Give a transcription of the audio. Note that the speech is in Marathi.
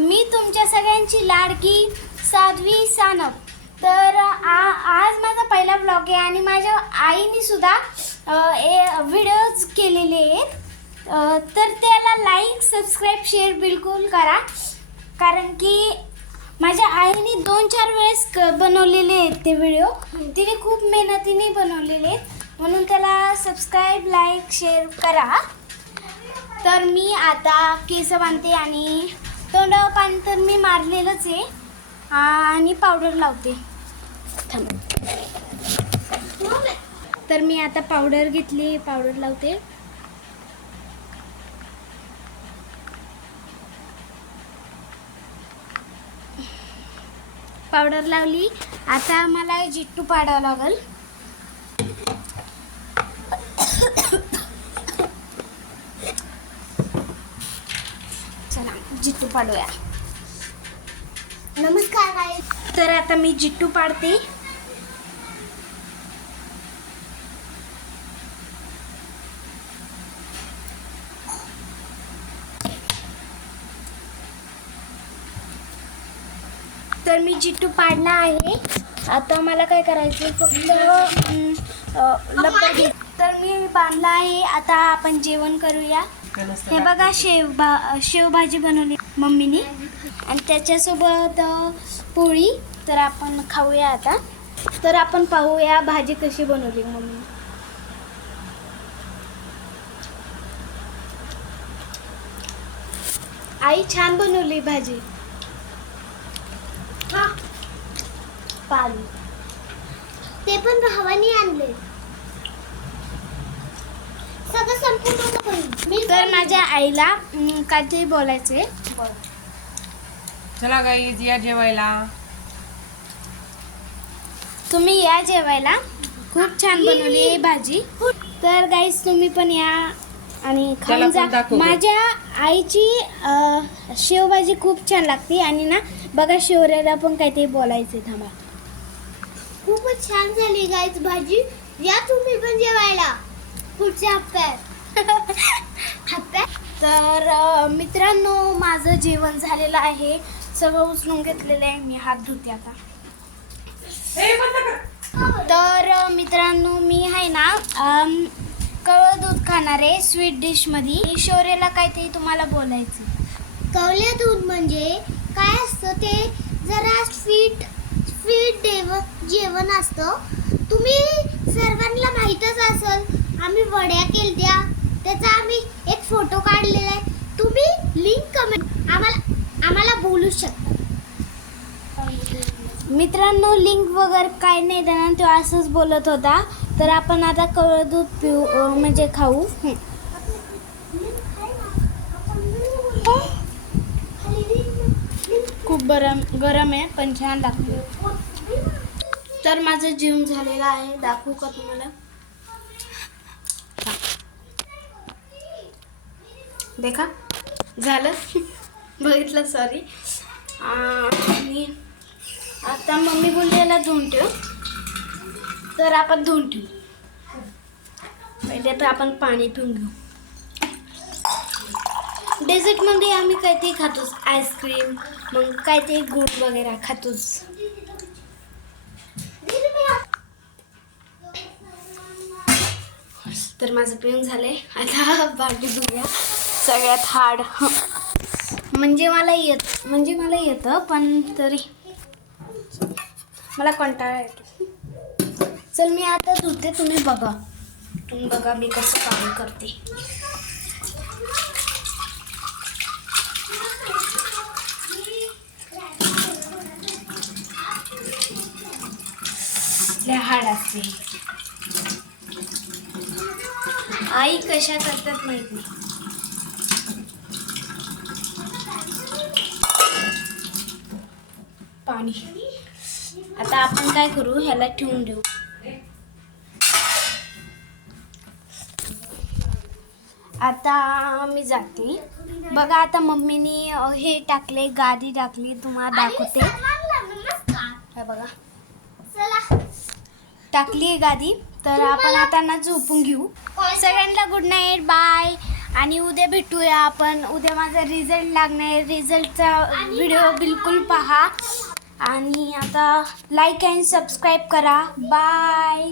मी तुमच्या सगळ्यांची लाडकी साध्वी सानप. तर आज माझा पहिला ब्लॉग आहे आणि माझ्या आईने सुद्धा व्हिडिओज केलेले आहेत. तर त्याला लाईक सबस्क्राईब शेअर बिलकुल करा, कारण की माझ्या आईने 2-4 वेळेस बनवलेले आहेत ते व्हिडिओ. तिने खूप मेहनतीने बनवलेले आहेत, म्हणून त्याला सबस्क्राईब लाईक शेअर करा. तर मी आता केस बांधते आणि तोंडावर पाणी तर मी मारलेलंच आहे आणि पावडर लावते. तर मी आता पावडर घेतली, पावडर लावते. पावडर लावली. आता मला जिट्टू पाडावं लागल. चला जिट्टू पाडूया. नमस्कार गाईस. तर आता मी जिट्टू पाडते. तर मी जिट्टू पाडला आहे. आता मला काय करायचं, फक्त लब्बर घे. तर मी बांधला आहे. आता आपण जेवण करूया. हे बघा, शेवभाजी बनवली मम्मीने आणि त्याच्यासोबत पोळी. तर आपण खाऊया आता. तर आपण पाहूया भाजी कशी बनवली मम्मी. आई छान बनवली भाजी. पाणी ते पण भावानी आणले. सगळं संपूर्ण मी तर माझ्या आईला काहीतरी बोलायचंय. चला गाईज या जेवायला. तुम्ही या जेवायला. खूप छान बनवली आहे भाजी. तर गाईस तुम्ही पण या आणि त्याला खाऊन पण जा. दाखव. माझ्या आईची शेवभाजी खूप छान लागते. आणि ना बघा, शौर्याला पण काहीतरी बोलायचंय. थांबा. खूपच छान झाली गाईस भाजी. या तुम्ही पण जेवायला पुढच्या हप्त्यात. तर मित्रांनो, माझं जेवण झालेलं आहे. सगळं उचलून घेतलेलं आहे. मी हात धुते आता. तर मित्रांनो, मी आहे ना कवळं दूध खाणार आहे स्वीट डिशमध्ये. शौर्याला काहीतरी तुम्हाला बोलायचं. कवले दूध म्हणजे काय असतं ते जरा स्वीट जेवण असतं. तुम्ही सर्वांना माहीतच असेल. आम्ही वड्या केल्या, त्याचा आम्ही एक फोटो काढलेला आहे. तुम्ही लिंक कमेंट आम्हाला बोलू शकता. मित्रांनो, लिंक वगैरे काय नाही देणार, तो असंच बोलत होता. तर आपण आता कवळं दूध पिऊ, म्हणजे खाऊ. खूप गरम आहे, पण छान लागते. तर माझं जेवण झालेलं आहे. दाखवू का तुम्हाला? देखा, झालं. बघितलं, सॉरी. आणि आता मम्मी बोललेला धुवून ठेव. तर आपण धुवून ठेवू. पहिले तर आपण पाणी पिऊन घेऊ. डेझर्टमध्ये आम्ही काहीतरी खातोच, आईस्क्रीम, मग काहीतरी गुड वगैरे खातोच. तर माझं पिऊन झालंय. आता भांडी धुऊया. सगळ्यात हार्ड म्हणजे मला येतं, पण तरी मला कंटाळा येतो. चल मी आता धुते. तुम्ही बघा मी कसं काम करते. लय हार्ड असते. आई कशा करतात माहित नाही. पाणी. आता आपण काय करू, ह्याला ठेवून देऊ. आता मी जाते. बघा, आता मम्मीने हे टाकले, गादी टाकली. तुम्हाला दाखवते. हे बघा, टाकली आहे गादी. तर आपण आता ना झोपून घेऊ. सगळ्यांना गुड नाईट, बाय. आणि उद्या भेटूया आपण. उद्या माझा रिझल्ट लागणार आहे. रिझल्टचा व्हिडिओ बिलकुल पहा. आणि आता लाईक अँड सबस्क्राईब करा. बाय.